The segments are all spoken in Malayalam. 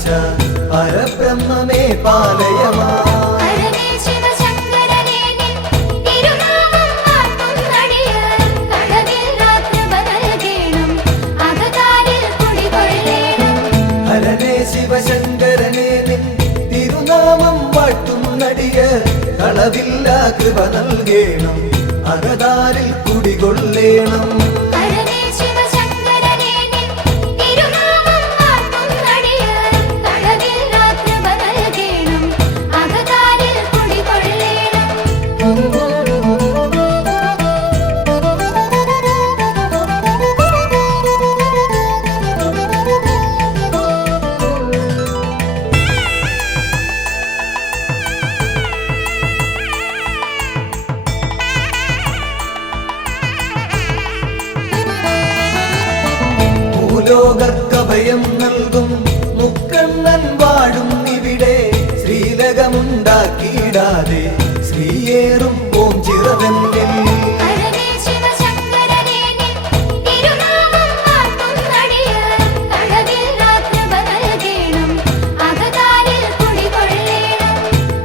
ഗണാധീശ പരബ്രഹ്മമേ പാലയമാ. ഹരനേ ശിവശങ്കരനേ നിൻ തിരുനാമം വാഴ്ത്തും നടിയ കളവില്ല കൃപ നൽകേണം അകതാരിൽ കുടികൊള്ളേണം. ലോകർക്കഭയം നൽകും മുക്കണ്ണൻ വാഴും ഇവിടെ ശ്രീലകമുണ്ടാക്കിയിടാതെ ശ്രീയേറും ഓം ചിറതന്നിൽ.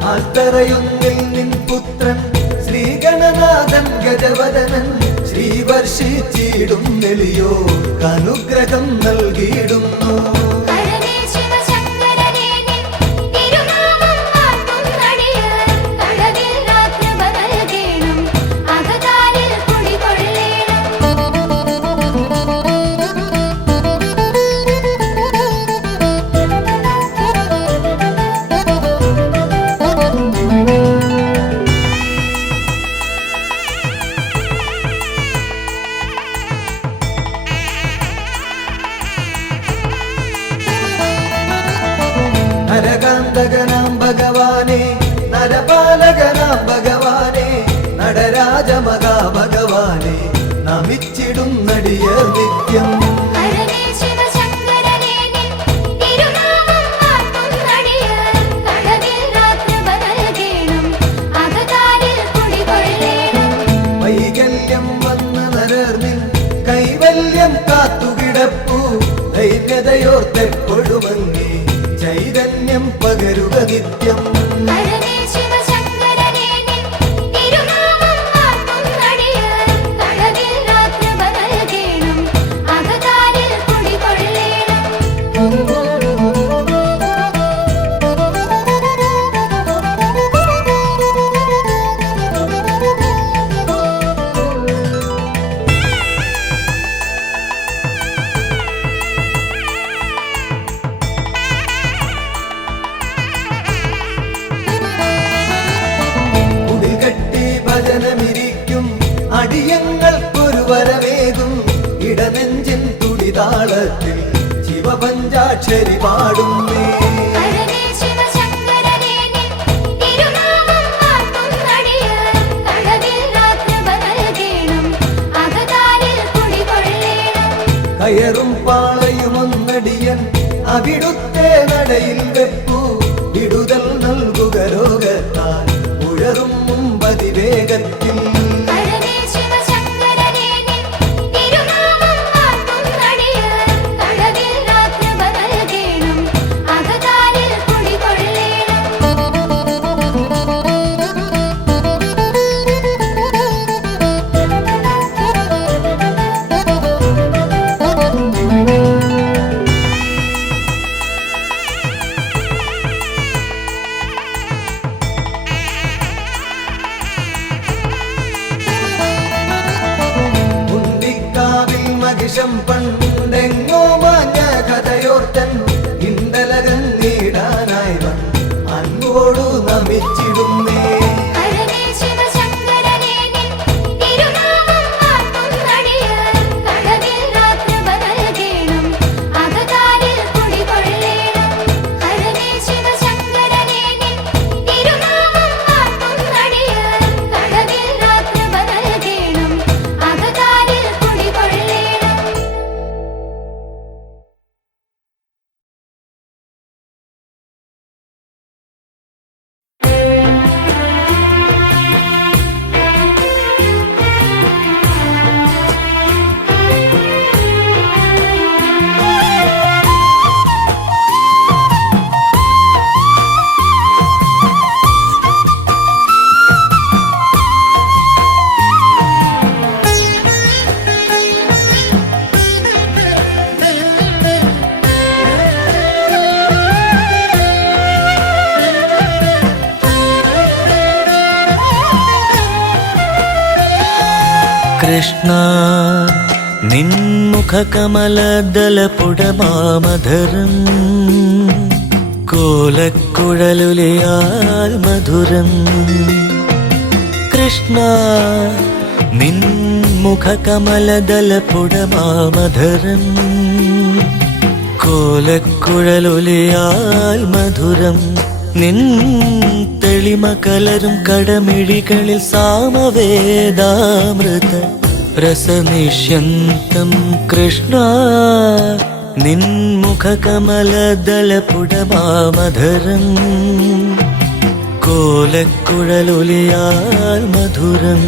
ആൽത്തറയൊന്നിൽ നിൻ പുത്രൻ ശ്രീഗണനാഥൻ ഗജവദനൻ ശ്രീവർഷിച്ചിടും നെളിയോ അനുഗ്രഹം നൽകിയിടുന്നു. നരകാന്തകനാം ഭഗവാനെ നരപാലകനാം ഭഗവാനെ നടരാജമകാ ഭഗവാനെ നമിച്ചിടും നടിയർ നിത്യം. വൈകല്യം വന്ന നരർന്നിൽ കൈവല്യം കാത്തുകിടപ്പു ധൈര്യതയോർത്തെപ്പെടുമങ്ങി ചൈതന്യം പകരുക നിത്യം. ഭജനമിരിക്കും അടിയങ്ങൾക്കൊരു വരവേകും ഇടനെഞ്ചിൻ തുടിതാളത്തിൽ ശിവപഞ്ചാക്ഷരി പാടുന്നേ. കയറും പാളയുമൊന്നടിയൻ അവിടുത്തെ നടയിൽ വെപ്പു വിടുതൽ നൽകുക രോഗത്താൽ ഉഴറും മുമ്പതിവേഗത്തിൽ. മഹിഷം പണ്ടെങ്ങോ മാഞ്ഞ കഥയോർത്തൻ ഇണ്ടലകൻ നീടാനായി അൻപോടു നമിച്ചിടുന്നേ. കൃഷ്ണ നിൻമുഖകമലദലപുടമാമധരം കോലക്കുഴലുലിയാൽ മധുരം. കൃഷ്ണ നിൻമുഖകമലദലപുടമാമധരം കോലക്കുഴലുലിയാൽ മധുരം. നിൻ തെളിമ കലരും കടമിഴികളിൽ സാമവേദാമൃത രസനിഷ്യന്തം. കൃഷ്ണ നിൻമുഖകമലദലപുടമാമധരം കോലക്കുഴലുലിയാൽ മധുരം.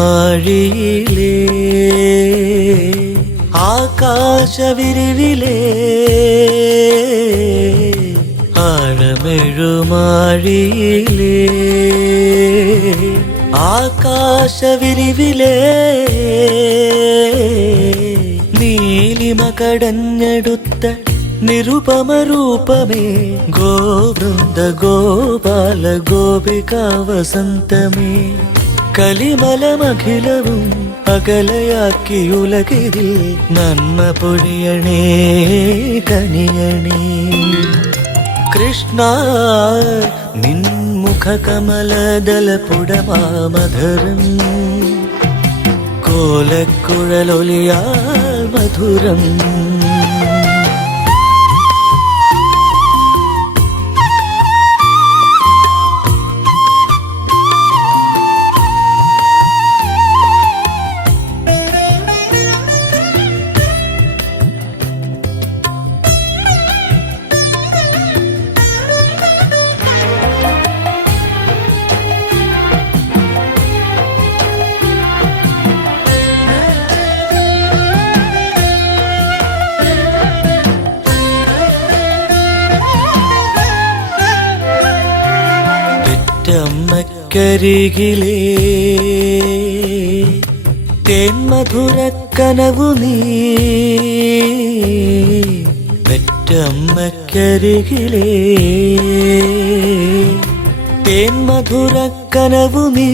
ആഴമെഴുമാഴിയിലേ ആകാശവിരിവിലേ ആഴമെഴുമാഴിയിലേ ആകാശവിരിവിലേ നീലിമ കടഞ്ഞെടുത്ത നിരുപമരൂപമേ ഗോവൃന്ദ ഗോപാല ഗോപികാ വസന്തമേ. കലിമലമഖിലവും അകലയാക്കിയുലകിതിൽ നന്മ പൊഴിയണേ കനിയണേ. കൃഷ്ണ നിൻമുഖകമലദലപുടമാമധരം കോലക്കുഴലൊലിയാൽ മധുരം. അമ്മക്കരികിലേ തേന്മധുരക്കനവു നീ പെറ്റമ്മക്കരികിലേ തേന്മധുരക്കനവു നീ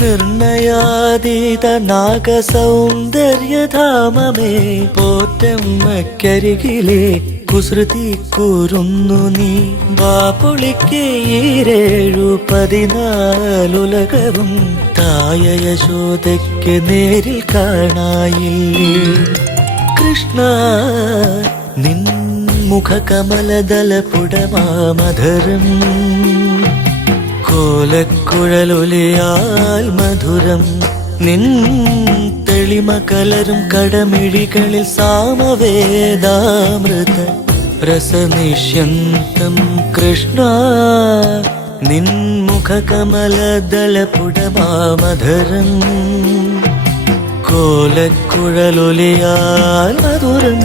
നിർണയാതീത നാഗസൗന്ദര്യധാമമേ പോറ്റമ്മക്കരികിലേ കുസൃതി കൂറുന്നു നീ. വാപൊളിക്ക് 7-14 തായ യശോദയ്ക്ക് നേരിൽ കാണായില്ലേ. കൃഷ്ണ നിൻ മുഖകമലദലപുടമാമധരം കോലക്കുഴലൊലിയാൽ മധുരം. നിൻ തെളിമ കലരും കടമിഴികളിൽ സാമവേദാമൃത രസനിഷ്യന്തം. കൃഷ്ണ നിൻമുഖകമലദലപുടമാമധരം കോലക്കുഴലൊലിയാൽ മധുരം.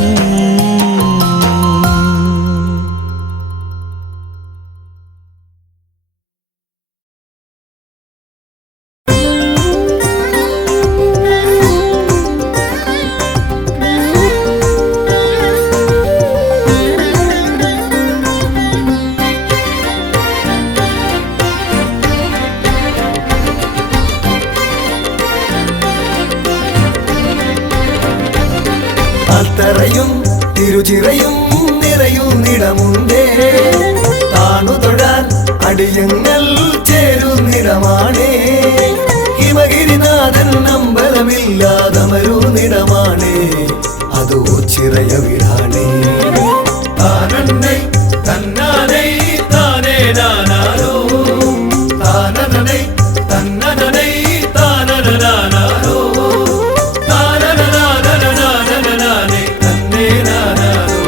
അത്തറയും തിരുചിറയും നിറയുന്നിടമുണ്ടേ താണു തൊഴാൻ അടിയങ്ങൾ ചേരുന്നിടമാണേ. ഹിമഗിരിനാഥൻ അമ്പലമില്ലാതമരുന്നിടമാണേ അതോ ചിറയ വിടാണേ. താനന്നൈ തന്നാനൈ താനേ നാനാരോ താനനൈ തന്നനൈ താനനാരോ താനനാനേ തന്നേ നാനാരോ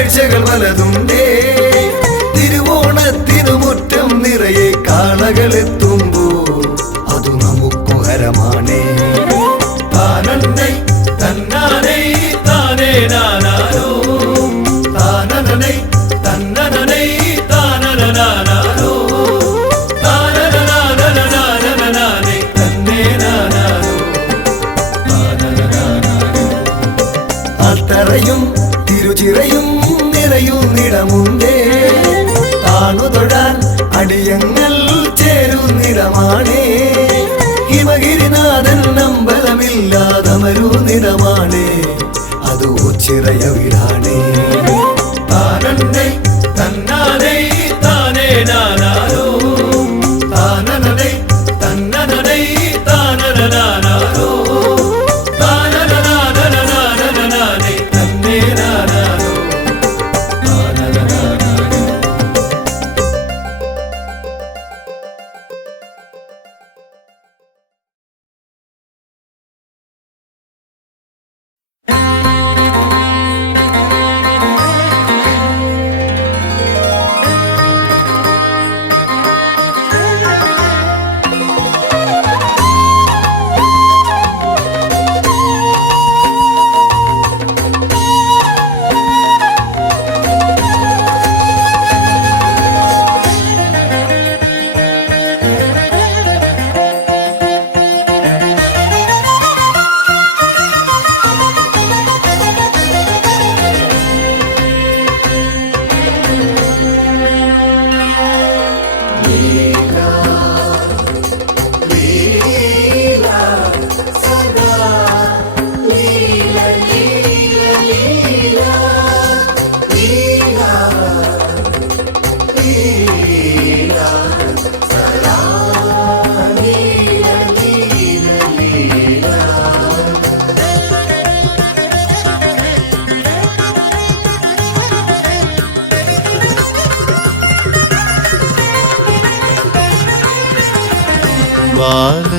കാഴ്ചകൾ പലതുണ്ടേ. തിരുവോണത്തിനു മുറ്റം നിറയെ കാളകളെത്തുമ്പോ അതു നമുക്കു ഹരമാണേ. താനന്നൈ തന്നാനൈ താനേ നാനാരോ താനനനൈ തന്നനനൈ താനനനാനാരോ താനനനാനനനാനനനാനൈ തന്നേ നാനാരോ താനനനാനാരോ. അത്തറയും തിരുചിറയും നിറയുന്നിടമുണ്ടേ. താണുതൊഴാൻ അടിയങ്ങൾ ചേരുന്നിടമാണേ. ഹിമഗിരിനാഥൻ അമ്പലമില്ലാതമരുന്നിടമാണേ. അത് ഓച്ചിറയ വീടാണേ. താനന്നൈ തന്നാനൈ താനേ നാനാരോ താനനനൈ തന്നനനൈ താനനനാനാരോ താനനനാനനനാനനനാനൈ തന്നേ നാനാരോ താനനനാനാരോ.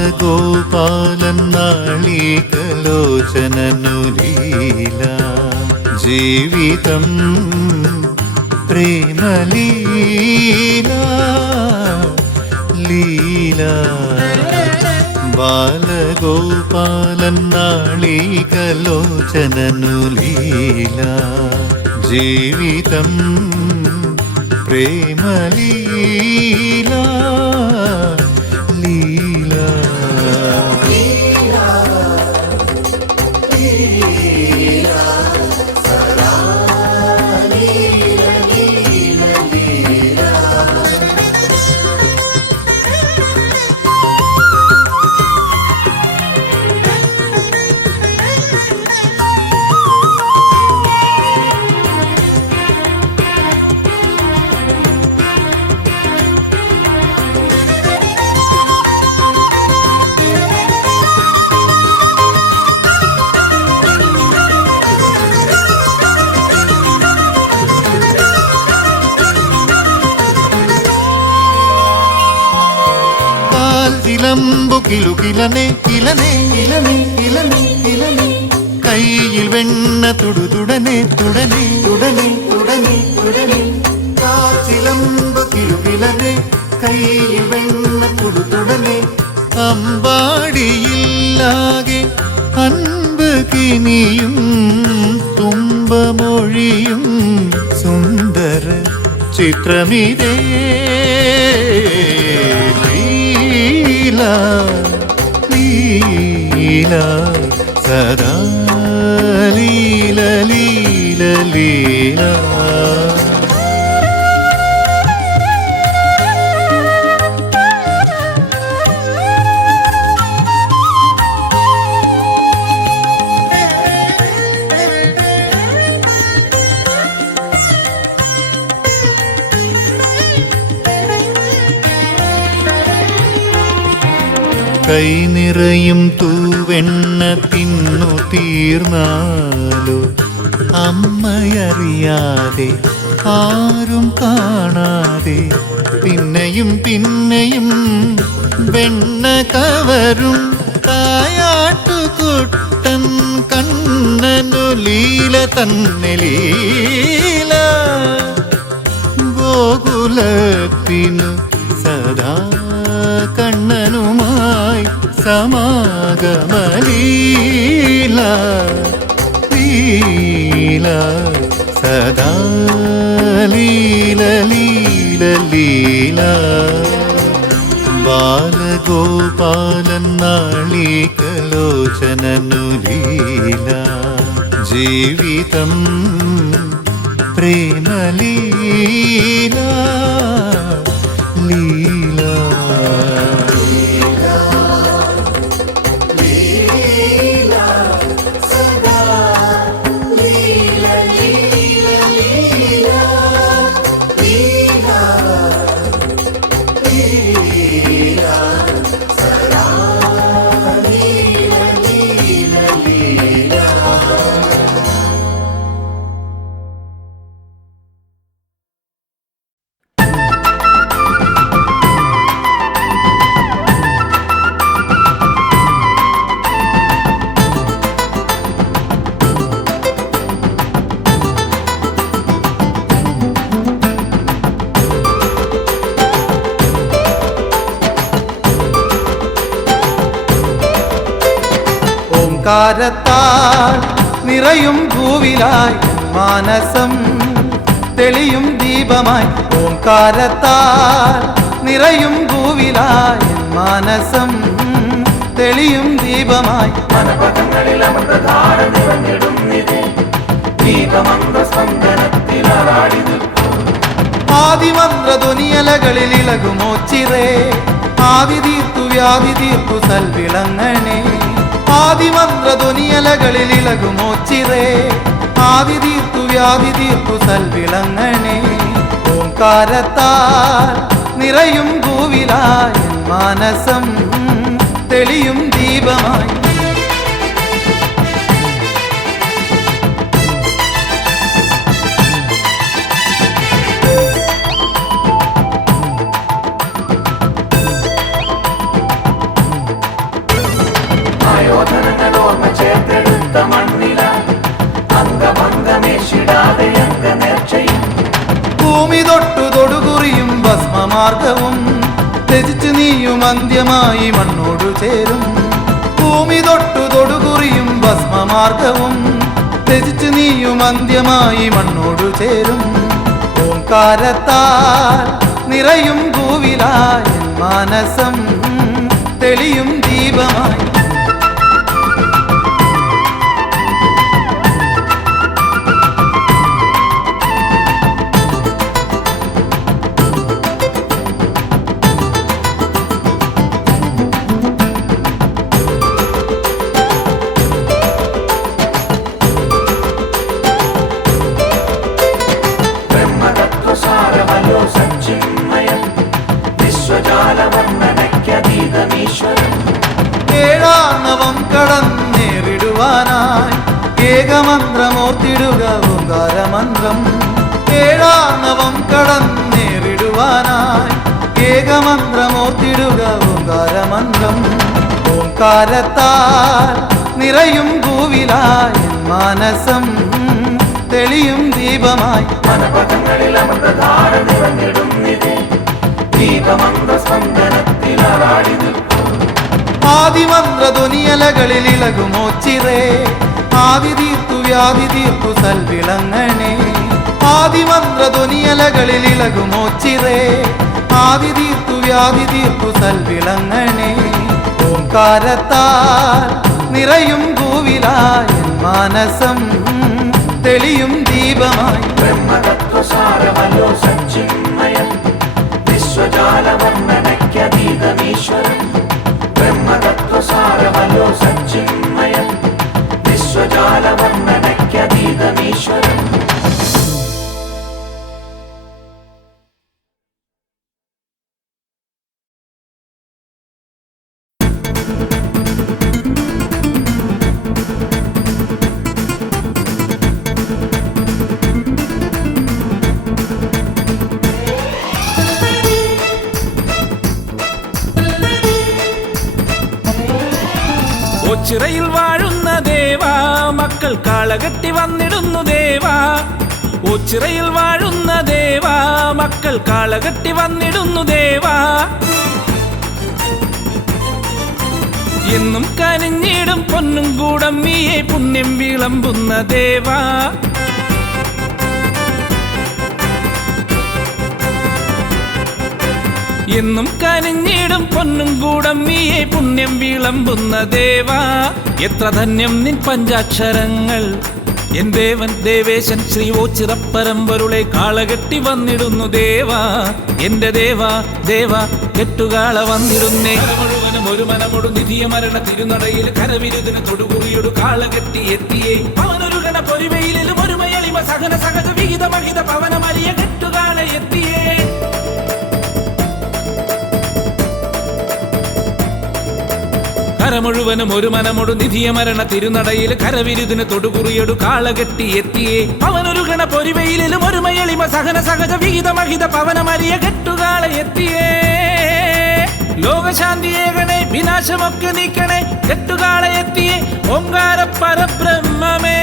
ബാലഗോപാലൻ നാളീകലോചനനു ലീല ജീവിതം പ്രേമലീല ലീല. ബാലഗോപാലൻ നാളീകലോചനനു ലീല ജീവിതം പ്രേമലീല ലീല. ചിലമ്പു കിലുകിലനെ കിലനെ കിലനെ കിലനെ കിലനെ കയ്യിൽ വെണ്ണ തുടുതുടനെ തുടനെ തുടനെ തുടനെ തുടനെ. ചിലമ്പു കിലുകിലനെ കയ്യിൽ വെണ്ണ തുടുതുടനെ. അമ്പാടിയില്ലാകെ അൻപ് കിനിയും തുമ്പമൊഴിയും സുന്ദര ചിത്രമിതേ ലീല ലീല സദാ ലീല ലീല ലീല. കൈ നിറയും തൂവെണ്ണ തിന്നു തീർന്നാലോ അമ്മയറിയാതെ ആരും കാണാതെ പിന്നെയും പിന്നെയും വെണ്ണ കവരും തായാട്ടുകുട്ടൻ കണ്ണനു ലീല തന്നെ ലീല ഗോകുലത്തിനു സദാ കണ്ണനുമായി സമാഗമലീല ലീല സദാ ലീല ലീല ലീല ബാലഗോപാലൻ നാളികലോചനനു ലീല ജീവിതം പ്രേമലീല ലീല ഓംകാരത്താൽ നിറയും ഭൂവിലായി മാനസം തെളിയും ദീപമായി ഓംകാരത്താൽ നിറയും ഭൂവിലായി മാനസം തെളിയും ദീപമായി മനപഥങ്ങളിൽ അമൃതധാര നിറഞ്ഞിടുന്നിതേ ദീപമന്ത്രസ്പന്ദനത്തിലാടി ആദിമന്ത്രധ്വനിയലകളിൽ ഇളകുമോച്ചിറേ ആദി തീർത്തു വ്യാധി തീർത്തു സൽവിളങ്ങണേ ആദിമന്ത്രധ്വനിയലകളിൽ ഇളകുമോച്ചിറേ ആദി തീർത്തു വ്യാധി തീർത്തു സൽവിളങ്ങണേ ഓംകാരത്താൽ നിറയും ഭൂവിലായി മാനസം തെളിയും ദീപമായി ആയോധനങ്ങളോർമ്മ ചേർത്തെടുത്ത മണ്ണില അംഗഭംഗമേശിടാതെ അംഗനേർച്ചയും ഭൂമി തൊട്ടു തൊടുകുറിയും ഭസ്മമാർഗവും ത്യജിച്ചു നീയും അന്ത്യമായി മണ്ണോടു ചേരും ഭൂമി തൊട്ടു തൊടുകുറിയും ഭസ്മമാർഗവും ത്യജിച്ചു നീയും അന്ത്യമായി മണ്ണോടു ചേരും ഓംകാരത്താൽ നിറയും ഭൂവിലായി മാനസം തെളിയും ദീപമായി ബ്രഹ്മതത്വസാരവലോ സച്ചിന്മയം വിശ്വജാലവർണ്ണനയ്ക്കതീതമീശ്വരൻ ഏഴാന്നവം കടന്നേറിടുവാനായി ഏകമന്ത്രമോർത്തിടുക ഓംകാരമന്ത്രം ഏഴാന്നവം കടന്നേറിടുവാനായി ഏകമന്ത്രമോർത്തിടുക ഓംകാരമന്ത്രം ഓംകാരത്താൽ നിറയും ഭൂവിലായി മാനസം തെളിയും ദീപമായി മനപഥങ്ങളിൽ അമൃതധാര നിറഞ്ഞിടുന്നിതേ ദീപമന്ത്രസ്പന്ദനത്തിലാടി ആദിമന്ത്രധ്വനിയലകളിൽ ഇളകുമോച്ചിറേ ആദി തീർത്തു വ്യാധി തീർത്തു സൽവിളങ്ങണേ ആദിമന്ത്രധ്വനിയലകളിൽ ഇളകുമോച്ചിറേ ആദി തീർത്തു വ്യാധി തീർത്തു സൽവിളങ്ങണേ ഓംകാരത്താൽ നിറയും ഭൂവിലായി മാനസം തെളിയും ദീപമായി ബ്രഹ്മതത്വസാരവലോ സച്ചിന്മയം വിശ്വജാലവർണ്ണനയ്ക്കതീതമീശ്വരൻ ബ്രഹ്മതത്വസാരവലോ സച്ചിന്മയം വിശ്വജാലവർണ്ണനയ്ക്കതീതമീശ്വരൻ ഓച്ചിറയിൽ വാഴുന്ന ദേവാ മക്കൾ കാളകെട്ടി വന്നിടുന്നു ദേവാ ഓച്ചിറയിൽ വാഴുന്ന ദേവാ മക്കൾ കാളകെട്ടി വന്നിടുന്നു ദേവാ എന്നും കനിഞ്ഞിടും പൊന്നും കൂടം നീയെ പുണ്യം വിളമ്പുന്ന ദേവാ എന്നും കനിഞ്ഞിടും പൊന്നും കൂടം നീയെ പുണ്യം വിളമ്പുന്ന ദേവാ എത്ര ധന്യം നിൻ പഞ്ചാക്ഷരങ്ങൾ എൻ ദേവൻ ദേവേശൻ ശ്രീ ഓച്ചിറപ്പരമ്പൊരുളെ കാളകെട്ടി വന്നിടുന്നു ദേവാ എന്റെ ദേവാ ദേവാ കെട്ടുകാള വന്നിടുന്നേ മുഴുവനും ഒരു മനമൊടു നിധിയ മരണ തിരുനടയിൽ കരവിരുതിന് തൊടുകുറിയൊടു കാളകെട്ടി എത്തിയേ അവനൊരു ഗണ പൊരിവയിലും ഒരു മയളിമ സഹന സഹജ വിഹിത മഹിത പവനമരിയ കെട്ടുകാള എത്തിയേ കരമുഴുവനും ഒരു മനമൊടു നിധിയ മരണ തിരുനടയിൽ കരവിരുതിന് തൊടുകുറിയൊടു കാളകെട്ടി എത്തിയേ അവനൊരു ഗണ പൊരിവയിലും ഒരു മയളിമ സഹന സഹജ വിഹിത മഹിത പവനമരിയ കെട്ടുകാള എത്തിയേ ലോകശാന്തിയേകണേ വിനാശമൊക്കെ നീക്കണേ കെട്ടുകാള എത്തിയേ ഓംകാര പരബ്രഹ്മമേ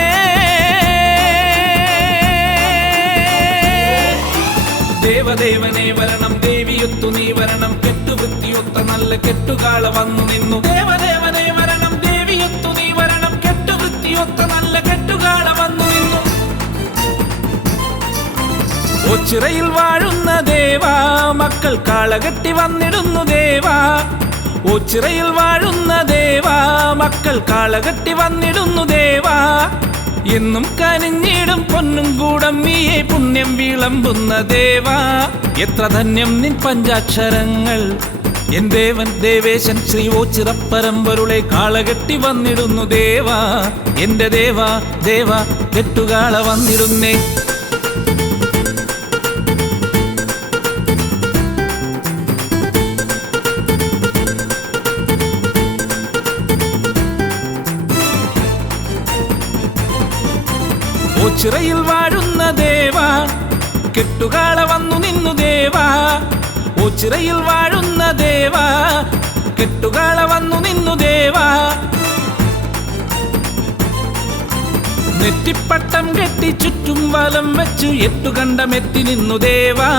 ദേവദേവനെ വരണം ദേവിയൊത്തു നീ വരണം കെട്ടുവൃത്തിയൊത്ത നല്ല കെട്ടുകാള വന്നു നിന്നു ദേവദേവനെ വരണം ദേവിയൊത്തു നീ വരണം കെട്ടുവൃത്തിയൊത്ത നല്ല കെട്ടുകാള വന്നു നിന്നു ഓച്ചിറയിൽ വാഴുന്ന ദേവാ മക്കൾ കാളകെട്ടി വന്നിടുന്നു ദേവാ ഓച്ചിറയിൽ വാഴുന്ന ദേവാ മക്കൾ കാളകെട്ടി വന്നിടുന്നു ദേവാ എന്നും കനിഞ്ഞിടും പൊന്നും കൂടം നീയെ പുണ്യം വിളമ്പുന്ന ദേവാ എത്ര ധന്യം നിൻ പഞ്ചാക്ഷരങ്ങൾ എൻ ദേവൻ ദേവേശൻ ശ്രീ ഓച്ചിറപ്പരമ്പൊരുളെ കാളകെട്ടി വന്നിടുന്നു ദേവാ എന്റെ ദേവാ ദേവാ കെട്ടുകാള വന്നിടുന്നേ ഓച്ചിറയിൽ വാഴുന്ന ദേവാ കെട്ടുകാള വന്നു നിന്നു ദേവാ ഓച്ചിറയിൽ വാഴുന്ന ദേവാ കെട്ടുകാള വന്നു നിന്നു ദേവാ നെറ്റിപ്പട്ടം കെട്ടി ചുറ്റും വലം വെച്ചു എട്ടുകണ്ടമെത്തി നിന്നു ദേവാ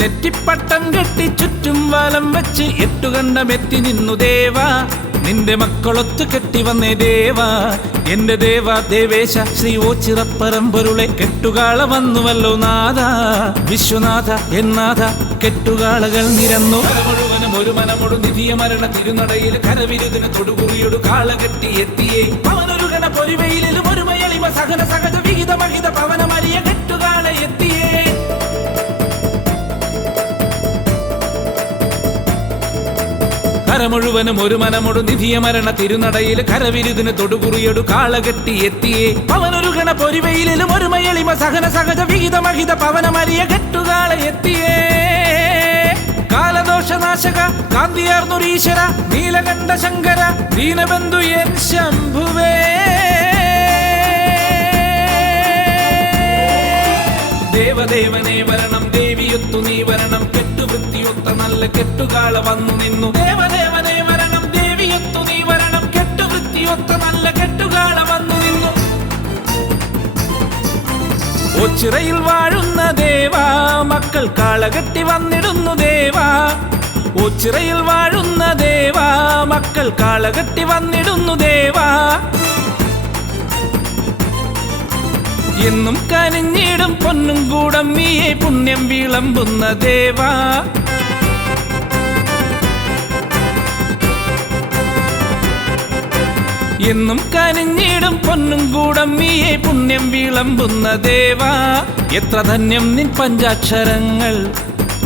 നെറ്റിപ്പട്ടം കെട്ടി ചുറ്റും വലം വെച്ച് എട്ടുകണ്ടമെത്തി നിന്നു ദേവാ നിന്റെ മക്കളൊത്തു കെട്ടി വന്നേ ദേവാ എന്റെ ദേവാ ദേവേശ ശ്രീ ഓച്ചിറപ്പരമ്പൊരുളെ കെട്ടുകാള വന്നുവല്ലോ നാഥ വിശ്വനാഥ എന്നാഥ കെട്ടുകാളകൾ നിരന്നു മുഴുവനും ഒരു മനമൊടു നിധിയ മരണ തിരുനടയിൽ കരവിരുതിന് തൊടുകുറിയൊടു കാളകെട്ടി എത്തിയേ അവനൊരു ഗണ പൊരിവയിലും ഒരു മയളിമ സഹന സഹജ വിഹിത മഹിത പവനമരിയ കെട്ടുകാള എത്തിയേ കരമുഴുവനും ഒരു മനമൊടു നിധിയ മരണ തിരുനടയിൽ കരവിരുതിന് തൊടുകുറിയൊടു കാളകെട്ടി എത്തിയേ അവനൊരു ഗണ പൊരിവയിലും ഒരു മയളിമ സഹന സഹജ വിഹിത മഹിത പവനമരിയ കെട്ടുകാള എത്തിയേ കാലദോഷനാശക കാന്തിയാർന്നൊരീശ്വര നീലകണ്ഠ ശങ്കര ദീനബന്ധു എൻ ശംഭുവേ ദേവദേവനെ വരണം ദേവിയൊത്തു നീ വരണം കെട്ടുവൃത്തിയൊത്ത നല്ല കെട്ടുകാള വന്നു നിന്നു ദേവദേവനെ വരണം ദേവിയൊത്തു നീ വരണം കെട്ടുവൃത്തിയൊത്ത നല്ല കെട്ടുകാള വന്നു നിന്നു ഓച്ചിറയിൽ വാഴുന്ന ദേവാ മക്കൾ കാളകെട്ടി വന്നിടുന്നു ദേവാ ഓച്ചിറയിൽ വാഴുന്ന ദേവാ മക്കൾ കാളകെട്ടി വന്നിടുന്നു ദേവാ എന്നും കനിഞ്ഞിടും പൊന്നും കൂടം നീയെ പുണ്യം വിളമ്പുന്ന ദേവാ എന്നും കനിഞ്ഞിടും പൊന്നും കൂടം നീയെ പുണ്യം വിളമ്പുന്ന ദേവാ എത്ര ധന്യം നിൻ പഞ്ചാക്ഷരങ്ങൾ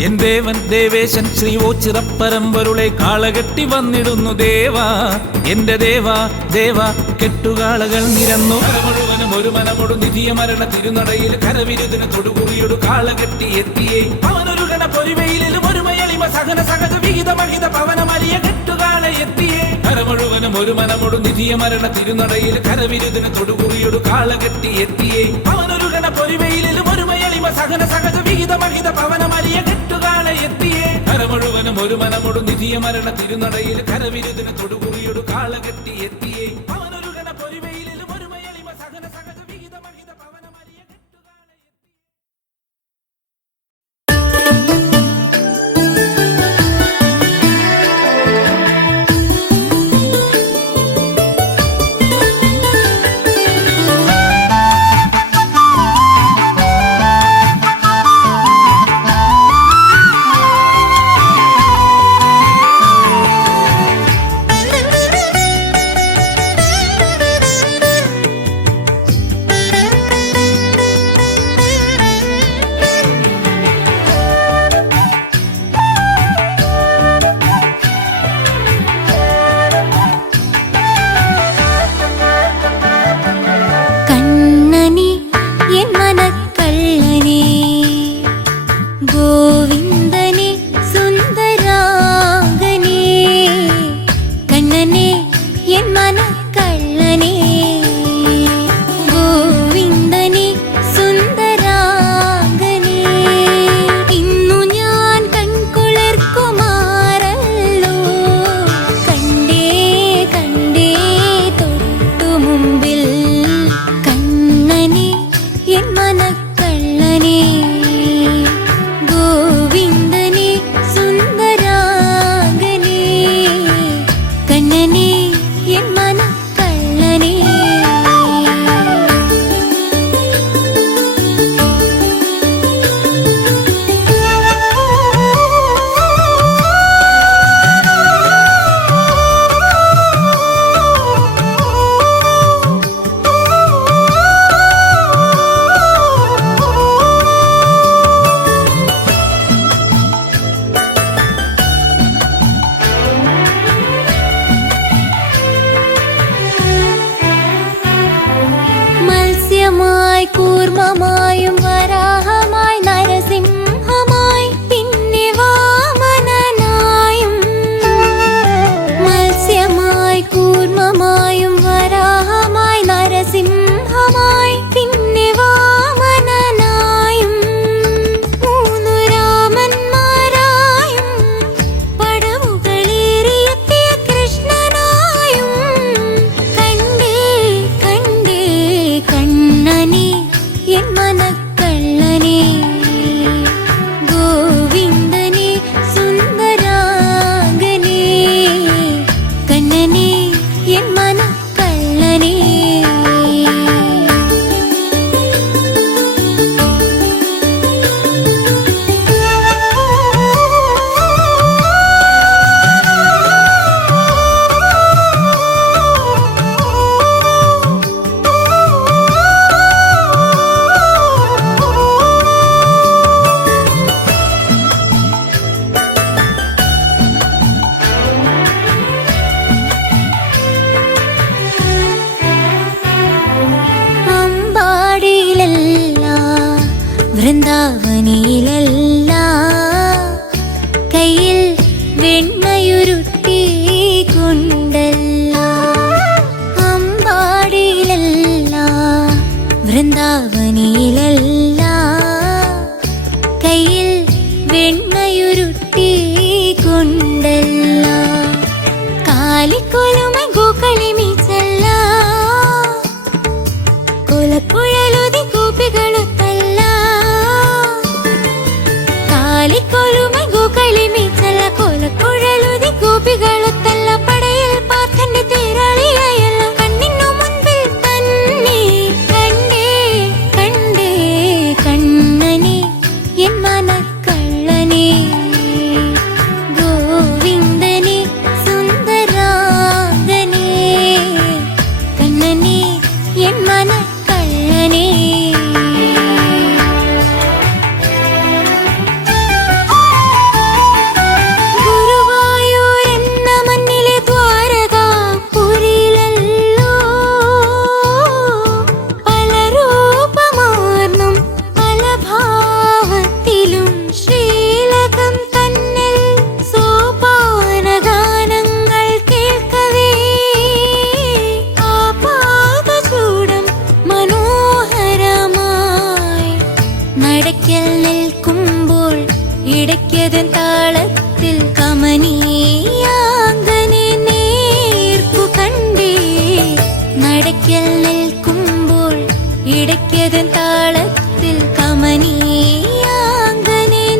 എൻ ദേവൻ ദേവേശൻ ശ്രീ ഓച്ചിറപ്പരമ്പൊരുളെ കാളകെട്ടി വന്നിടുന്നു ദേവാ എന്റെ ദേവാ ദേവാ കെട്ടുകാളകൾ നിരന്നു മുഴുവനും ഒരു മനമൊടു നിധിയ മരണ തിരുനടയിൽ കരവിരുതിന് തൊടുകുറിയൊടു കാളകെട്ടി എത്തിയേ അവനൊരു ഗണ പൊരിവയിലും ഒരു മയളിമ സഹന സഹജ വിഹിത മഹിത പവനമരിയ കെട്ടുകാള എത്തിയേ കരമുഴുവനും ഒരു മനമൊടു നിധിയ മരണ തിരുനടയിൽ കരവിരുതിന് തൊടുകുറിയൊടു കാളകെട്ടി എത്തിയേ അവനൊരു ഗണ പൊരിവയിലും ഒരു മയളിമ സഹന സഹജ വിഹിത മഹിത പവനമരിയ കെട്ടുകാള എത്തിയേ കരമുഴുവനും ഒരു മനമൊടു നിധിയ മരണ തിരുനടയിൽ കരവിരുദിന് തൊടുകുറിയൊടു കാളകെട്ടി എത്തിയേ അവനൊരുകണ പൊരിവയിലും ഒരു മയളിമ സഹന സഹജ വിഹിത മഹിത പവനമരിയ കെട്ടുകാണ കൂർമ്മമായും വരാഹമായി നരസിംഹമായി പിന്നെ വാമനനായും മത്സ്യമായി കൂർമ്മമായും വരാഹമായി നരസിംഹമായി പിന്നെ വാമനനായും മൂന്നു രാമന്മാരായും പടവുകളേറിയെത്തിയ കൃഷ്ണനായും കണ്ടേ കണ്ടേ കണ്ണനെ എൻ മനക്കള്ളനെ ഗോവിന്ദനെ സുന്ദരാംഗനെ കണ്ണനെ എൻ മനക്കള്ളനെ അമ്പാടിയിലല്ല വൃന്ദാവനിയിലല്ല കയ്യിൽ വെണ്ണയുരുട്ടി കൊണ്ടല്ല അമ്പാടിയിലല്ല വൃന്ദാവനിയിലല്ല കയ്യിൽ വെണ്ണയുരുട്ടി കൊണ്ടല്ല കാലിക്കൊലുമ ഗോക്കളിമിച്ചല്ല കൊലക്കുഴലുതി കൂപ്പികളുത്തല്ല നിലയ്ക്കൽ നിൽക്കുമ്പോൾ ഇടയ്ക്കതൻ താളത്തിൽ കമനീയാങ്കനെ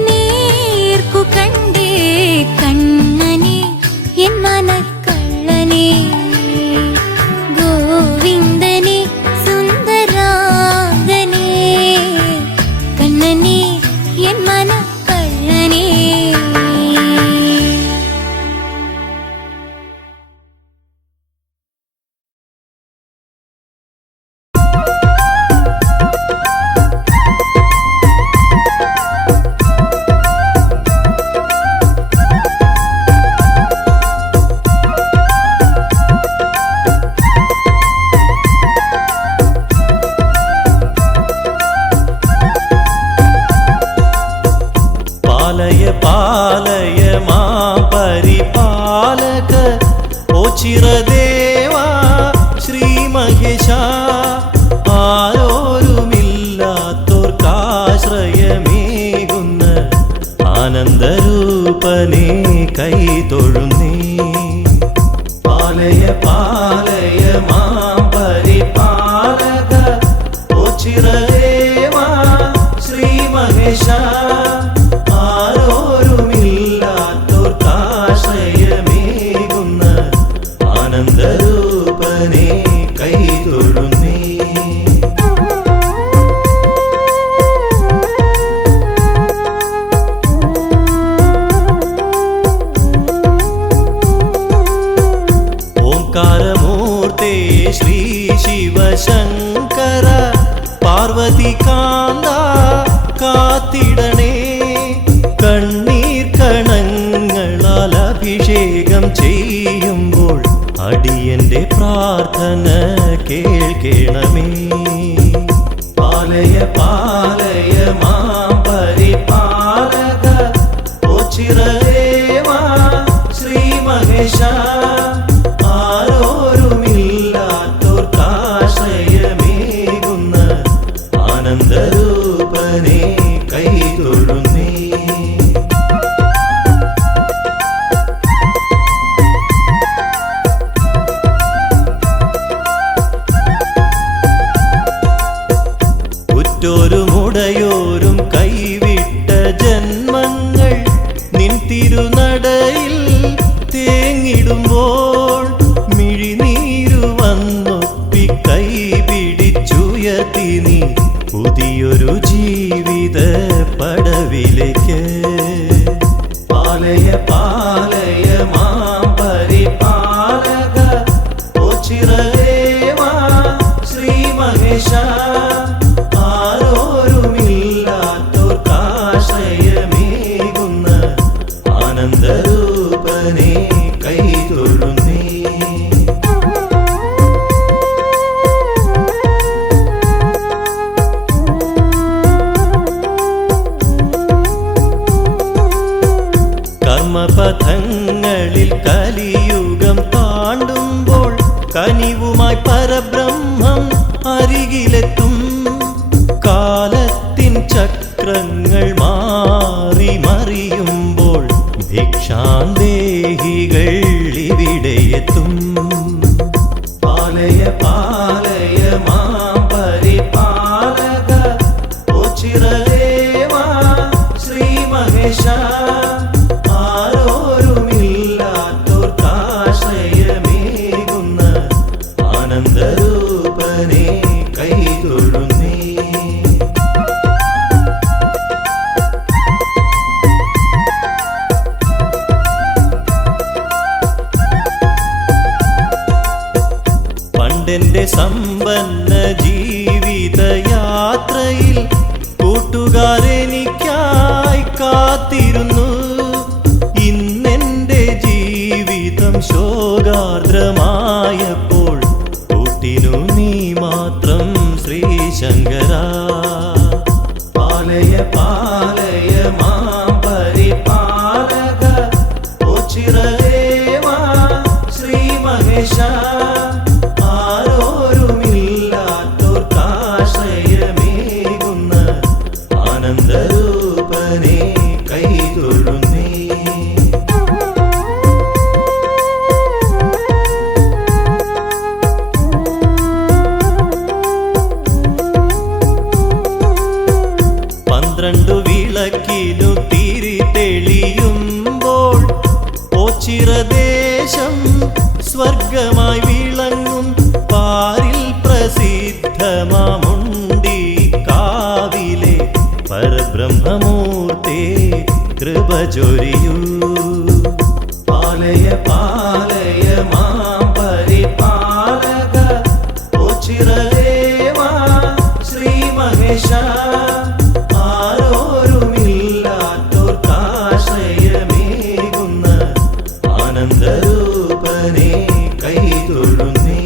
നേർക്കു കണ്ടേ കണ്ണനെ എൻ മനക്കള്ളനെ ഗോവിന്ദനെ സുന്ദരാംഗനെ കണ്ണനെ എൻ മനക്കള്ളനെ. പാലയ പാലയ മാം പരിപാലക ഓ ചിരദേവാ ശ്രീ മഹേശ ആരോരുമില്ലാത്തോർക്കാശ്രയമേകുന്ന ആനന്ദരൂപനെ കൈതൊഴുന്നേ. പാലയ പാലയ മാം പരിപാലക ഓ ചിരദേവാ ശ്രീ മഹേശ ആരോരുമില്ലാത്തോർക്കാശ്രയമേകുന്ന ആനന്ദരൂപനെ കൈതൊഴുന്നേ. ഓംകാരമൂർത്തേ ശ്രീ ശിവശങ്കര പാർവതി കാന്ത കാത്തിടണേ. കണ്ണീർ കണങ്ങളാൽ അഭിഷേകം ചെയ്യുമ്പോൾ അടിയന്റെ പ്രാർത്ഥന കേൾക്കണമേ. പാലയ പാലയ മാം പരിപാലക ഓ ചിരദേവാ ശ്രീ മഹേശ ആരോരുമില്ലാത്തോർക്കാശ്രയമേകുന്ന ആനന്ദരൂപനെ കൈതൊഴുന്നേ. ഉറ്റോരും ഉടയോരും കൈവിട്ട ജന്മങ്ങൾ നിൻ തിരുനടയിൽ തേങ്ങിടുമ്പോൾ മിഴിനീരു വന്നൊപ്പി കൈ പിടിച്ചുയർത്തി നീ പുതിയൊരു ജീവിത പടവിലേക്ക്. പാലയ പാലയ മാം പരിപാലക ഓ ചിരദേവാ ശ്രീ മഹേശ ആരോരുമില്ലാത്തോർക്കാശ്രയമേകുന്ന ആനന്ദരൂപനെ കൈതൊഴുന്നേ. കർമ്മപഥങ്ങളിൽ കലിയുഗം താണ്ടുമ്പോൾ കനിവുമായി പരബ്രഹ്മം അരികിലെത്തും. കാലത്തിൻ ചക്രങ്ങൾ മാറി മറിയുമ്പോൾ ഭിക്ഷാന്തേഹികൾ ഇവിടെയെത്തും. പാലയ പാലയ മാം പരിപാലക ഓ ചിരദേവാ ശ്രീ മഹേശ ആരോരുമില്ലാത്തോർക്കാശ്രയമേകുന്ന ആനന്ദരൂപനെ കൈതൊഴുന്നേ. പണ്ടെന്റെ സമ്പന്ന ജീവിതയാത്രയിൽ കൂട്ടുകാരെനിക്കായി കാത്തിരുന്നു. ഇന്നെന്റെ ജീവിതം ശോകാർദ്രമായപ്പോൾ കൂട്ടിനു നീ മാത്രം ശ്രീശങ്കര. പാലയ പാലയ മാം പരിപാലക ഓ ചിരദേവാ ശ്രീ മഹേശ ആരോരുമില്ലാത്തോർക്കാശ്രയമേകുന്ന ആനന്ദരൂപനെ കൈതൊഴുന്നേ. കൃപ ചൊരിയൂ. പാലയ പാലയ മാം പരിപാലക ഓ ചിരദേവാ ശ്രീ മഹേശ. ആരോരുമില്ലാത്തോർക്കാശ്രയമേകുന്ന ആനന്ദരൂപനെ കൈതൊഴുന്നേ.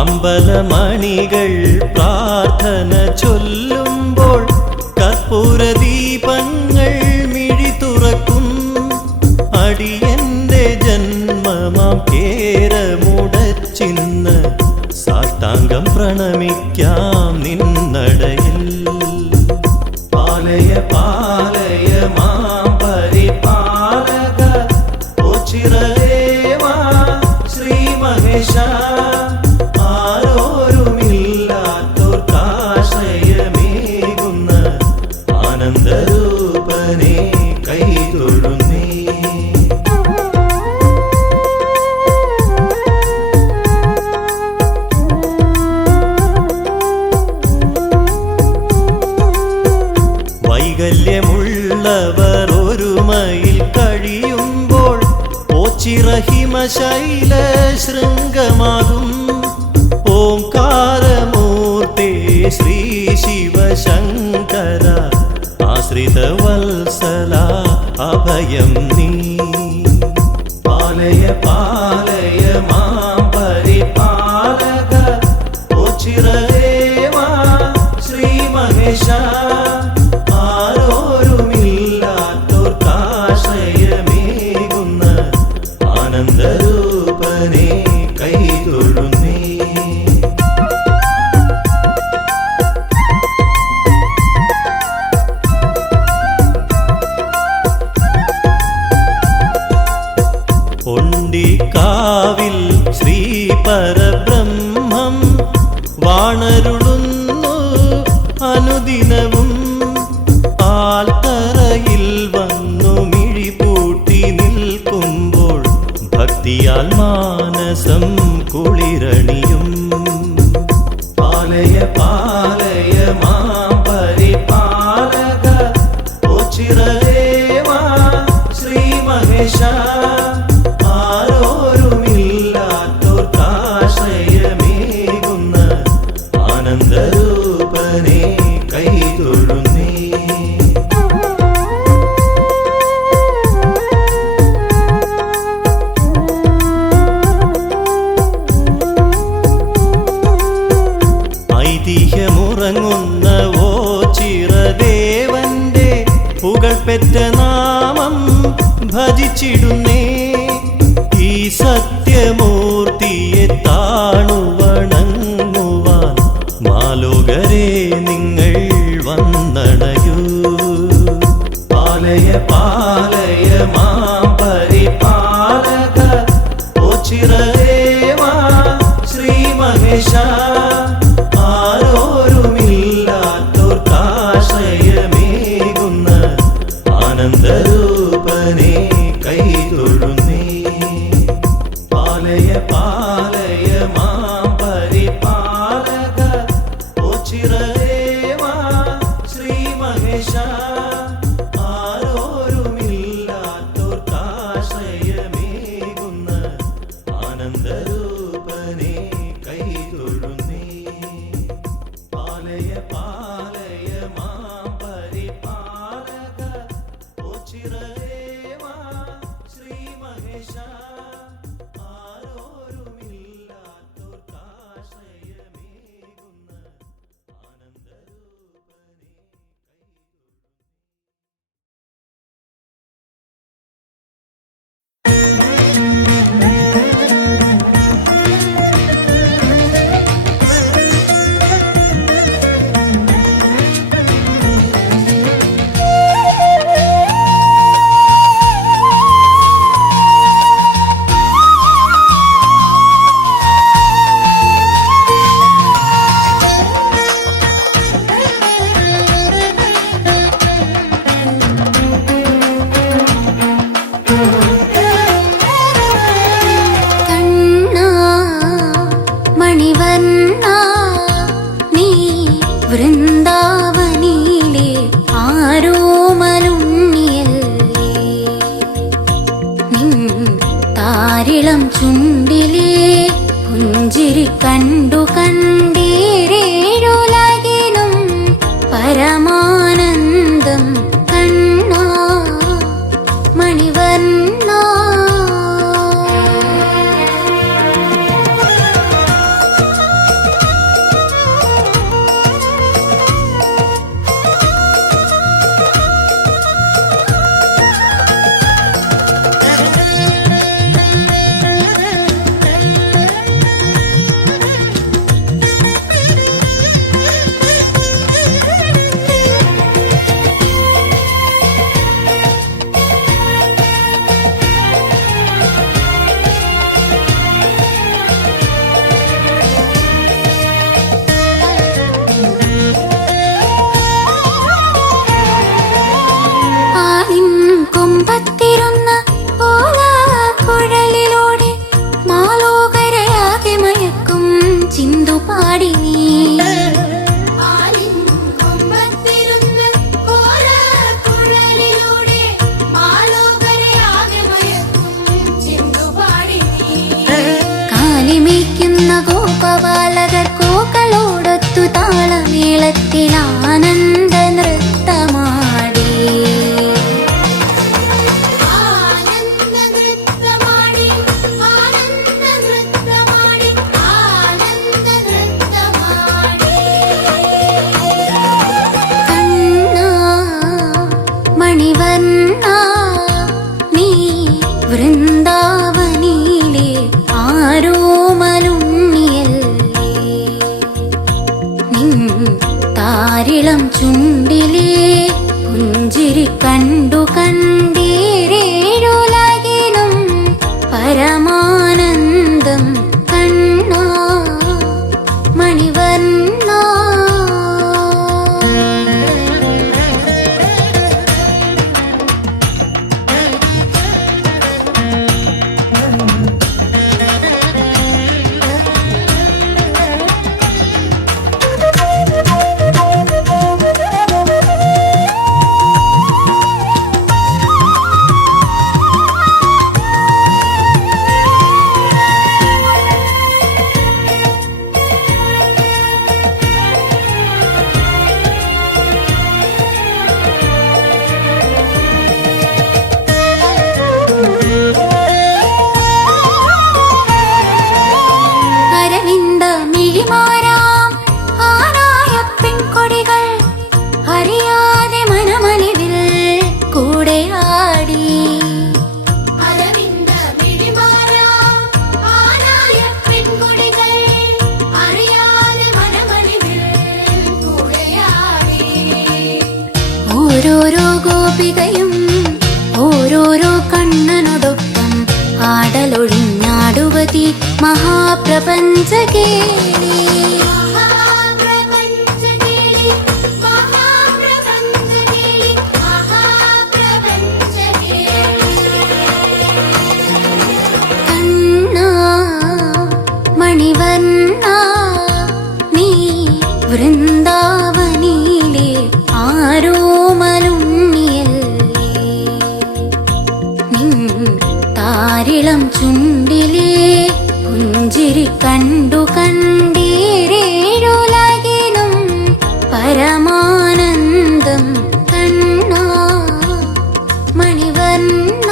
അമ്പലമണികൾ പ്രാർത്ഥന ചൊല്ലുമ്പോൾ കർപ്പൂരദീപങ്ങൾ മിഴി തുറക്കും. അടിയന്റെ ജന്മമാം കേരമുടച്ചിന്ന് സാഷ്ടാംഗം പ്രണമിക്കാം നിന്നടയിൽ. പാലയ പാലയ മാം പരിപാലക ഓ ചിരദേവാ ശ്രീ മഹേശ. ആരോരുമില്ലാത്തോർക്കാശ്രയമേകുന്ന ആനന്ദരൂപനെ കൈതൊഴുന്നേ. വൈകല്യമുള്ളവർ ഒരുമയിൽ കഴിയുമ്പോൾ ഓച്ചിറഹിമശൈല ശൃംഗമാകും. ഓംകാരമൂർത്തേ ശ്രീ ശിവശങ്കര ആശ്രിതവത്സല അഭയം നീ. പാലയ പാലയ മാം പരിപാലക ഓ ചിരദേവാ ശ്രീ മഹേശ. ആരോരുമില്ലാത്തോർക്കാശ്രയമേകുന്ന ആനന്ദരൂപനെ കൈതൊഴുന്നേ. ഒണ്ടിക്കാവിൽ ശ്രീ പരബ്രഹ്മം വാണരുളുന്നു അനുദിനവും. ആൽത്തറയിൽ വന്നു മിഴിപൂട്ടി നിൽക്കുമ്പോൾ ഭക്തിയാൽ മാനസം കുളിരണിയും. പാലയ പാലയ മാം പരിപാലക ഓ ചിരദേവാ ശ്രീ മഹേശ. ആരോരുമില്ലാത്തോർക്കാശ്രയമേകുന്ന ആനന്ദരൂപനെ കൈതൊഴുന്നേ. ഐതിഹ്യമുറങ്ങുന്ന ഓ ചിരദേവന്റെ പുകഴ്പെറ്റ നാമം ഭജിച്ചിടുന്നേ. ഈ സത്യമൂർത്തിയെ താണു വണങ്ങുവാൻ മാലോകരെ നിങ്ങൾ വന്നണയൂ. പാലയ പാലയ മാം പരിപാലക ഓ ചിരദേവാ ശ്രീ മഹേശ. ആരോരുമില്ലാത്തോർക്കാശ്രയമേകുന്ന ആനന്ദരൂപനെ കൈതൊഴുന്നേ. പാലയ പാലയ മാം പരിപാലക ഓ ചിരദേവാ ആരോമലുണ്ണിയല്ലേ നിൻ താരിളം ചുണ്ടിലേ പുഞ്ചിരി കണ്ടു കണ്ടീരേഴുലകിനും പരമാനന്ദം കണ്ണാ മണിവർണ്ണ. കൊമ്പത്തിരുന്ന ഓലക്കുഴലിലൂടെ മാലോകരയാകെ മയക്കും ചിന്തുപാടി നീ. കാലിമേക്കുന്ന ഗോപബാലകർ കോക്കളോടൊത്തു താളമേളത്തിൽ ആനന്ദ നൃത്തമാടി. മണിവർണ്ണ നീ വൃന്ദാവനിലെ ആരോമലുണ്ണിയല്ലേ നിൻ താരിളം ചുണ്ടിലേ പുഞ്ചിരി കണ്ടു കണ്ടീരേഴുലകിനും പരമാനന്ദം കണ്ണാ മണിവർണ്ണ. അരവിന്ദ മിഴിമാരാം ആനായ പെൺകൊടികൾ അറിയാതെ മനമലിവിൽ കൂടെയാടി. ഓരോരോ ഗോപികയും ഓരോരോ കണ്ണനോടൊപ്പം ആടലൊഴിഞ്ഞാടുവതി മഹാപ്രപഞ്ചകേളി. കണ്ണാ മണിവർണ്ണ നീ വൃന്ദാവനിലെ ആരോമലുണ്ണിയല്ലേ നിൻ താരിളം ചുണ്ടിലേ പുഞ്ചിരി കണ്ടു കണ്ടീരേഴുലകിനും പരമാനന്ദം കണ്ണാ മണിവർണ്ണ.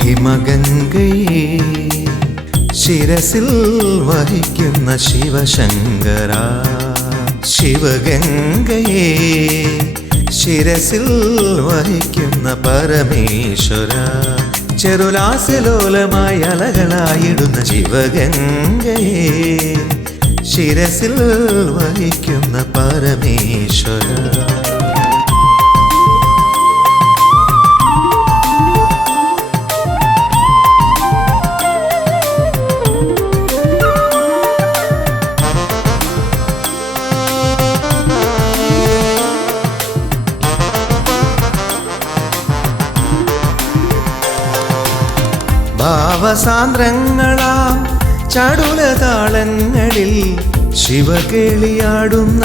ഹിമഗംഗയെ ശിരസിൽ വഹിക്കുന്ന ശിവശങ്കര, ശിവഗംഗയെ ശിരസിൽ വഹിക്കുന്ന പരമേശ്വര. പരമേശ്വര ചെറുലാസ്യലോലമായി അലകളായിടുന്ന ശിവഗംഗയെ ശിരസിൽ വഹിക്കുന്ന പരമേശ്വര ഭാവസാന്ദ്രങ്ങളാം ചടുലതാളങ്ങളിൽ ശിവകേളിയാടുന്ന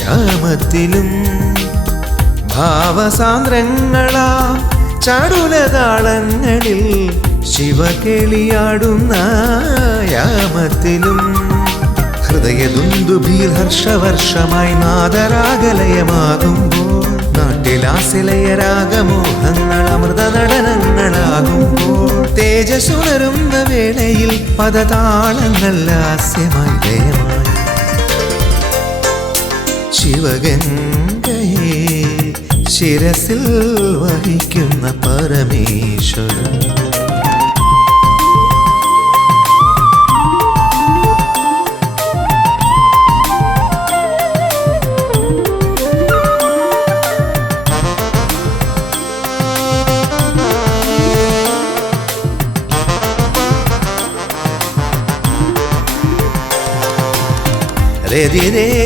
യാമത്തിലും ഭാവസാന്ദ്രങ്ങളാം ചടുലതാളങ്ങളിൽ ശിവകേളിയാടുന്ന യാമത്തിലും ഹൃദയദുന്ദുഭിയിൽ ഹർഷവർഷമായി നാദരാഗലയമാകുമ്പോൾ നാട്ടിലാസിലയരാഗമോഹങ്ങൾ അമൃത നടനങ്ങളാകുമ്പോൾ തേജസ്സുണരുന്ന വേളയിൽ പദതാളങ്ങൾ ലാസ്യമായി ലയമായി ശിവഗംഗയെ ശിരസിൽ വഹിക്കുന്ന പരമേശ്വര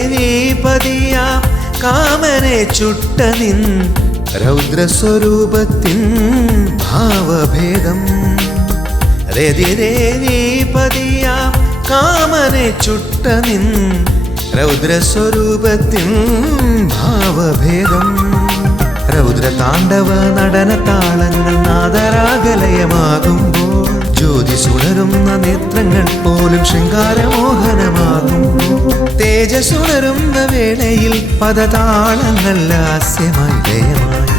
രതിരേനീപതിയാം കാമനെ ചുട്ട നിൻ രൗദ്രസ്വരൂപത്തിൻ ഭാവഭേദം രതിരേനീപതിയാം കാമനെ ചുട്ട നിൻ രൗദ്രസ്വരൂപത്തിൻ ഭാവഭേദം രൗദ്രതാണ്ഡവ നടനതാളങ്ങൾ നാദരാഗലയമാകുമ്പോൾ ജ്യോതി സുണരുന്ന നേത്രങ്ങൾ പോലും ശൃംഗാരമോഹനമാകുമ്പോൾ തേജസ്സുണരുന്ന വേളയിൽ പദതാളങ്ങൾ ലാസ്യമായി ലയമായി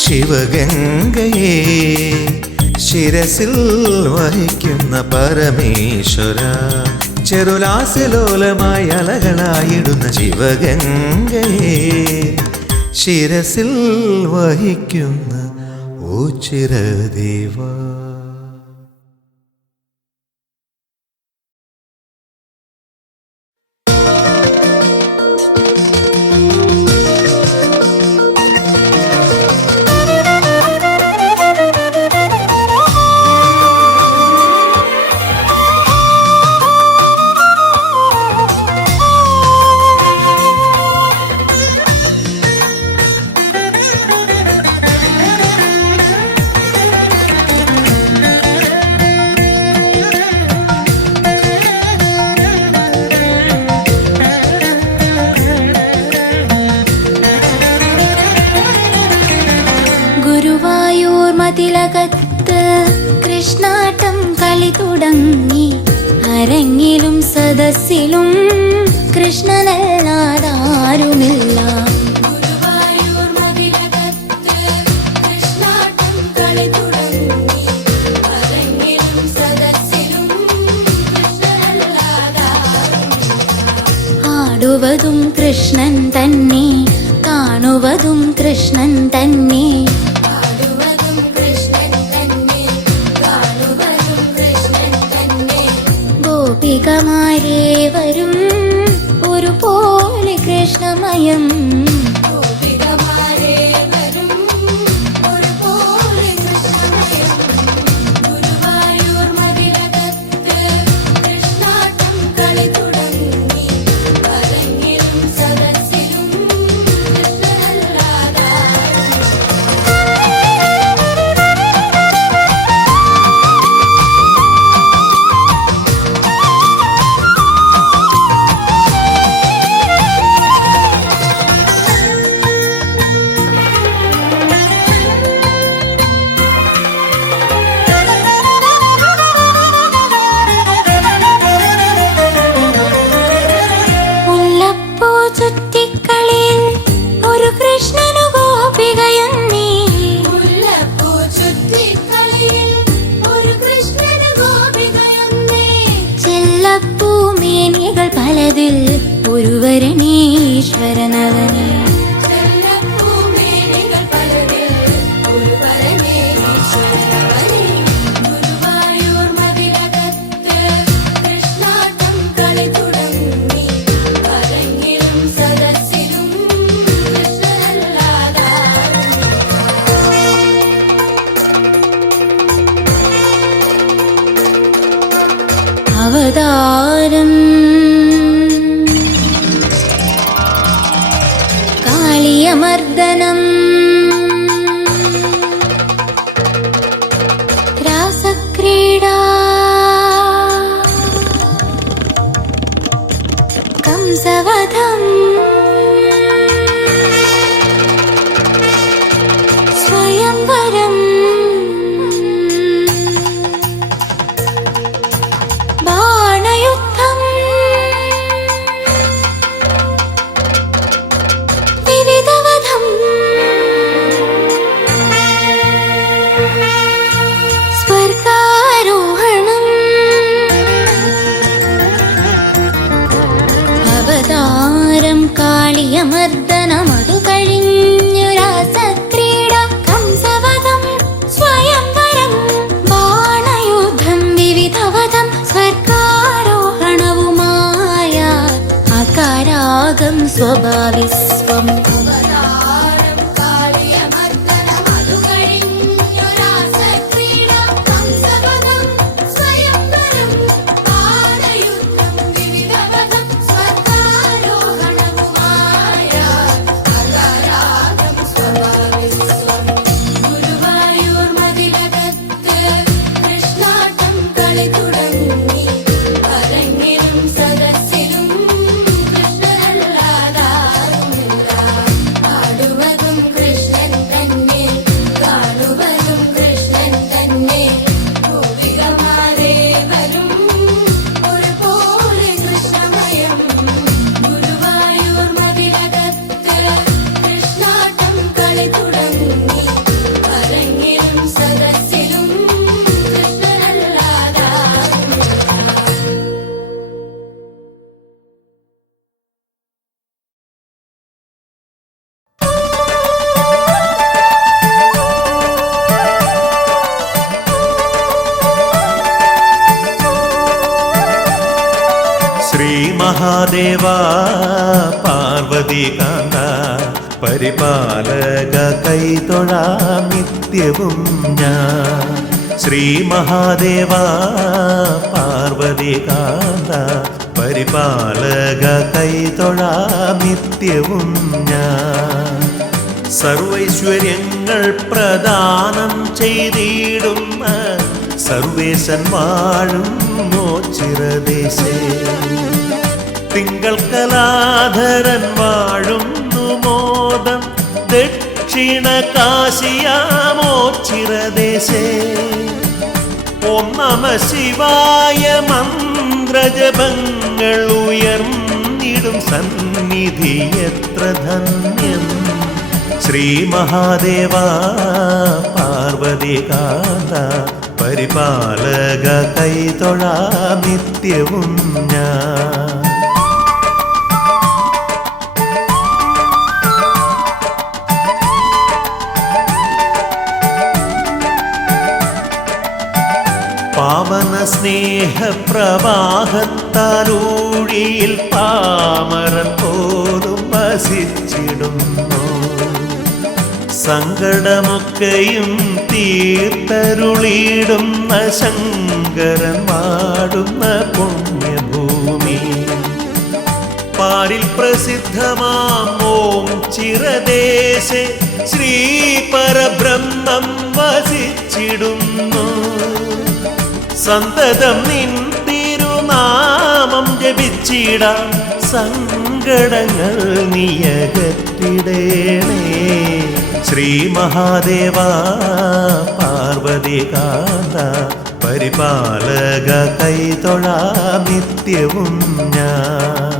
ശിവഗംഗയെ ശിരസിൽ വഹിക്കുന്ന പരമേശ്വര ചെറുലാസ്യലോലമായി അലകളായിടുന്ന ശിവഗംഗയെ ശിരസിൽ വഹിക്കുന്ന ഓ ചിരദേവ തിലകത്ത് കൃഷ്ണാട്ടം കളി തുടങ്ങി അരങ്ങിലും സദസ്സിലും കൃഷ്ണനല്ലാതാരുമില്ല ആടുവതും കൃഷ്ണൻ തന്നെ കാണുവതും കൃഷ്ണൻ തന്നെ ഗോപികമാരേ വരും ഒരുപോലെ കൃഷ്ണമയം പലതിൽ ഒരുവരണീശ്വരനവനെ പാരം കാളിയമർദ്ദനം രാസക്രീഡാ കംസവധം സ്വയംവരം ബാണയുദ്ധം വിവിധവധം സ്വർഗാരോഹണം അവതാരം കാളിയമർദ്ദനമതു കഴിഞ്ഞു രാസക്രീഡ കംസവധം സ്വയംവരം ബാണയുദ്ധം വിവിധവധം സ്വർഗാരോഹണവുമായ അകാരാഗം സ്വഭാവിസ്വം മഹാദേവ പാർവതി കാന്ത പരിപാലക കൈതൊഴാം നിത്യവും ഞാൻ ശ്രീ മഹാദേവ പാർവതി കാന്ത പരിപാലക കൈതൊഴാം നിത്യവും ഞാൻ സർവൈശ്വര്യങ്ങൾ പ്രദാനം ചെയ്തിടുന്ന സർവേശൻ വാഴും മോചിരദേശേ തിങ്കൾ കലാധരൻ വാഴുന്നു മോദം ദക്ഷിണ കാശിയാമോചിരദേശേ ഓം നമ ശിവായ മന്ത്രജപങ്ങൾ ഉയർന്നിടും സന്നിധി എത്ര ധന്യം ശ്രീ മഹാദേവ പാർവതി കാന്ത പരിപാലക കൈതൊഴാം നിത്യവും ഞാൻ പാവന സ്നേഹപ്രവാഹത്താലൂഴിയിൽ പാമരൻ പോലും വസിച്ചിടുന്നു സങ്കടമൊക്കെയും തീർത്തരുളിടുന്ന ശങ്കരൻ വാടുന്ന പുണ്യഭൂമി പാരിൽ പ്രസിദ്ധമാം ഓം ചിരദേശേ ശ്രീ പരബ്രഹ്മം വസിച്ചിടുന്നു സന്തതം നിൻ തിരുനാമം ജപിച്ചിടാം സങ്കടങ്ങൾ നീയകറ്റിടേണേ ശ്രീ മഹാദേവ പാർവതി കാന്ത പരിപാലക കൈതൊഴാം നിത്യവും ഞാൻ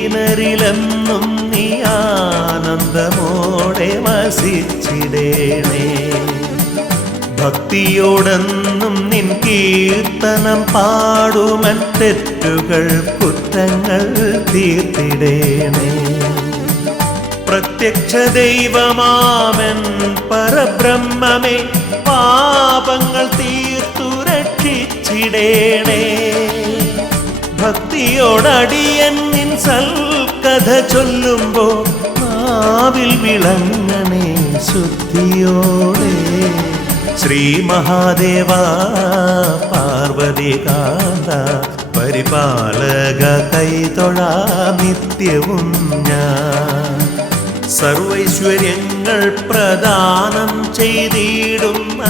ആർത്തരിലാലംബഹീനരിലെന്നും നീ ആനന്ദമോടെ വസിച്ചിടേണേ ഭക്തിയോടെന്നും നിൻ കീർത്തനം പാടുമൻ തെറ്റുകൾ കുറ്റങ്ങൾ തീർത്തിടേണേ പ്രത്യക്ഷ ദൈവമാമൻ പരബ്രഹ്മമേ പാപങ്ങൾ തീർത്തു രക്ഷിച്ചിടേണേ ഭക്തിയോടടിയൻ നിൻ സൽക്കഥ ചൊല്ലുമ്പോ നാവിൽ വിളങ്ങണേ ശുദ്ധിയോടെ. ശ്രീ മഹാദേവ പാർവതി കാന്ത പരിപാലക കൈതൊഴാം നിത്യവും ഞാൻ. സർവൈശ്വര്യങ്ങൾ പ്രദാനം ചെയ്തിടുന്ന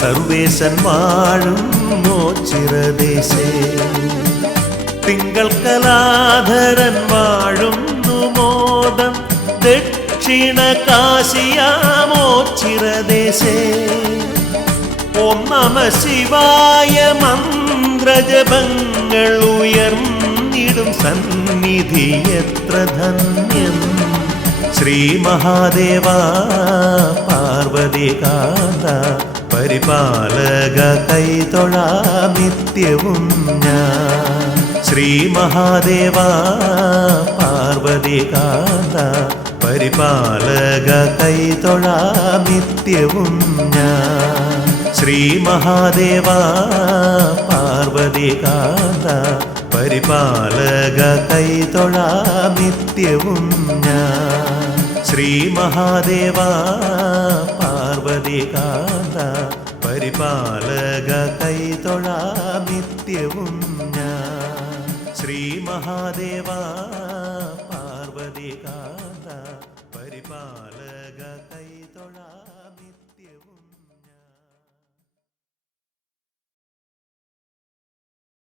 സർവേശൻ വാഴും മോച്ചിറദേശേ. തിങ്കൾ കലാധരൻ വാഴുന്നു മോദം ദക്ഷിണ കാശിയാമോച്ചിറദേശേ. ഓം നമ ശിവായ മന്ത്രജപങ്ങൾ ഉയർന്നിടും സന്നിധി എത്ര ധന്യം. ശ്രീ മഹാദേവ പാർവതി കാന്ത പരിപാലക കൈതൊഴാം നിത്യവും ഞാൻ. ശ്രീ മഹാദേവ പാർവതി കാന്ത പരിപാലക കൈതൊഴാം നിത്യവും ഞാൻ. ശ്രീ മഹാദേവ പാർവതി കാന്ത പരിപാലക കൈതൊഴാം നിത്യവും ഞാൻ. ശ്രീ മഹാദേവ പാർവതി കാന്ത പരിപാലക കൈതൊഴാം നിത്യവും ഞാൻ. ശ്രീ മഹാദേവ പാർവതി കാന്ത